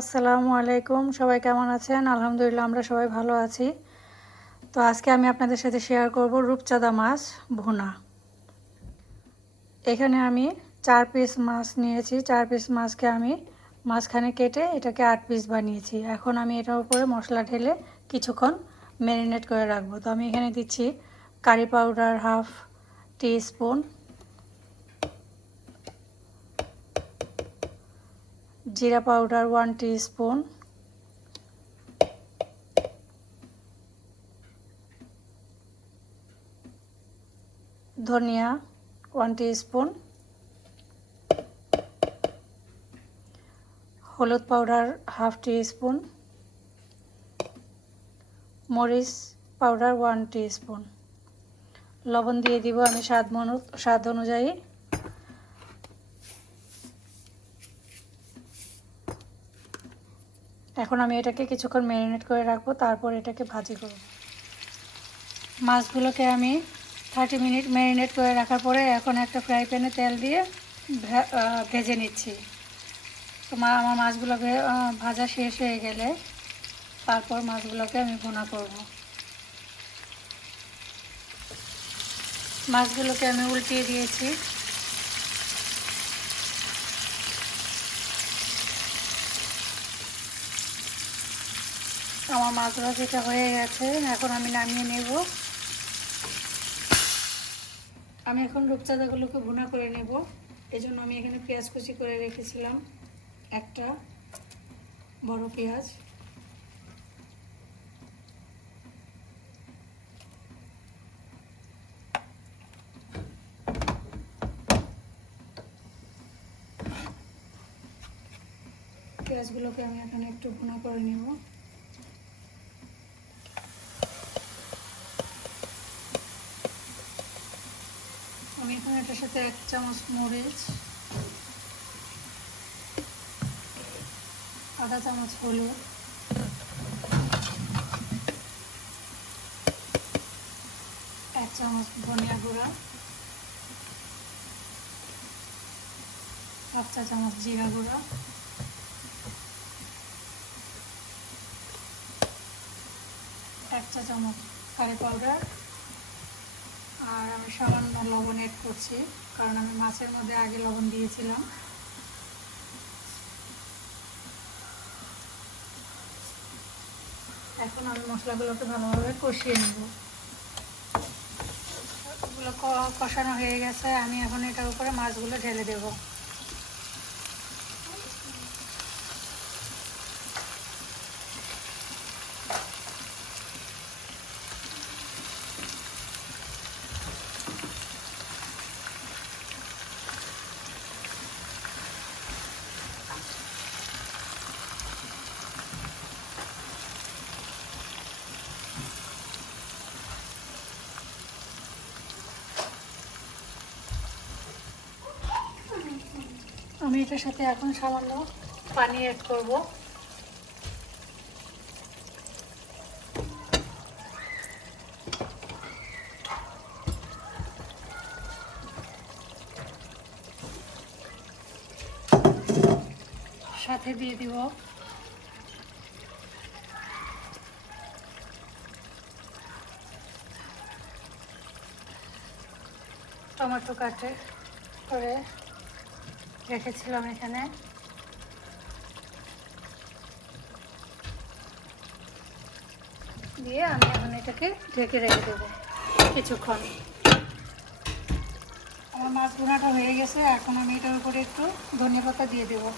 আসসালামু আলাইকুম, সবাই কেমন আছেন? আলহামদুলিল্লাহ আমরা সবাই ভালো আছি। তো আজকে আমি আপনাদের সাথে শেয়ার করব রূপচাঁদা মাছ ভুনা। এখানে আমি 4 পিস মাছ নিয়েছি। 4 পিস মাছকে আমি মাঝখানে কেটে এটাকে 8 পিস বানিয়েছি। এখন আমি এটার উপরে মশলা ঢেলে কিছুক্ষণ ম্যারিনেট করে রাখবো। তো আমি এখানে দিচ্ছি কারি পাউডার হাফ টিস্পুন, জিরা পাউডার 1 টিস্পুন, ধনিয়া 1 টিস্পুন, হলুদ পাউডার হাফ টিস্পুন, মরিচ পাউডার 1 টিস্পুন, লবণ দিয়ে দিব আমি স্বাদ অনুযায়ী। এখন আমি এটাকে কিছুক্ষণ ম্যারিনেট করে রাখবো, তারপর এটাকে ভাজি করব। মাছগুলোকে আমি 30 মিনিট ম্যারিনেট করে রাখার পরে এখন একটা ফ্রাই প্যানে তেল দিয়ে ভেজে নিচ্ছি। তো আমার মাছগুলো ভাজা শেষ হয়ে গেলে তারপর মাছগুলোকে আমি ভুনা করব। মাছগুলোকে আমি উল্টিয়ে দিয়েছি। আমার মাছ ভাজিটা হয়ে গেছে, এখন আমি নামিয়ে নেব। আমি এখন রূপচাঁদাগুলোকে ভুনা করে নেব। এজন্য আমি এখানে পেঁয়াজ কুচি করে রেখেছিলাম, একটা বড় পেঁয়াজ, পেঁয়াজগুলোকে আমি এখানে একটু ভুনা করে নেব। আমি এখানে এটার সাথে 1 চামচ মরিচ, আধা চামচ হলুদ, 1 চামচ ধনিয়া গুঁড়া, হাফ চা চামচ জিরা গুঁড়া, 1 চা চামচ কারি পাউডার, আর আমি সামান্য লবণ অ্যাড করছি কারণ আমি মাছের মধ্যে আগে লবণ দিয়েছিলাম। এখন আমি মশলাগুলোকে ভালোভাবে কষিয়ে নেব। এগুলো কষানো হয়ে গেছে, আমি এখন এটার উপরে মাছগুলো ঢেলে দেব। আমি এটার সাথে এখন সামান্য পানি অ্যাড করব। সাথে দিয়ে দিব টমেটো কাটে করে রেখেছিলাম এখানে। দিয়ে আমি এখন এটাকে ঢেকে রেখে দেবো কিছুক্ষণ। আমার মাছ ভুনাটা হয়ে গেছে, এখন আমি এটার উপরে একটু ধনিয়া পাতা দিয়ে দেবো।